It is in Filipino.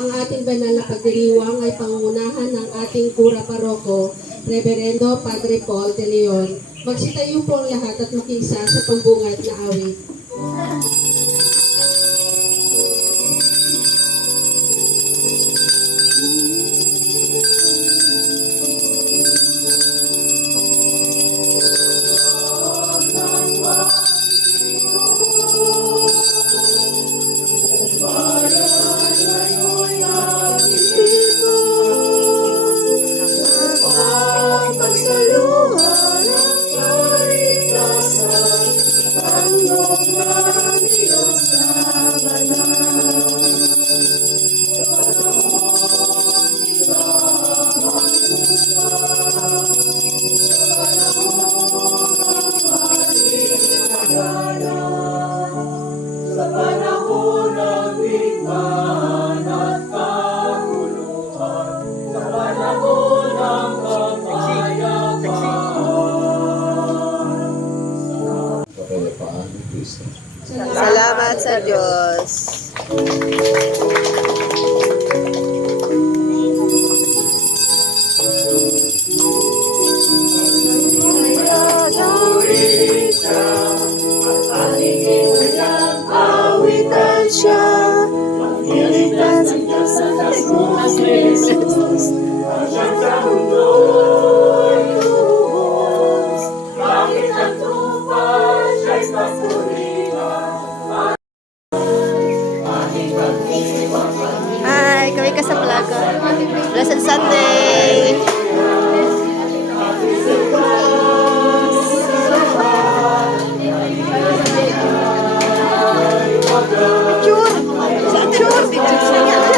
Ang ating banal na pagdiriwang ay pangungunahan ng ating Kura Paroko, Reverendo Padre Paul de Leon. Magsitayo po ang lahat at makiisa sa pambungad na awit. Sa panahon ng bigman at kaguluhan, sa panahon ng kapayapaan ni Kristo. Salamat sa Diyos. Awitan siya, magilitan sa Diyos sa Diyos Jesus. Hanggang sa mundo'y lubos, bakit ang tupa siya'y pasulihan? Hi, kami ka sa Plaga. Blessed Sunday! Picture! Saan picture? Picture siya niya.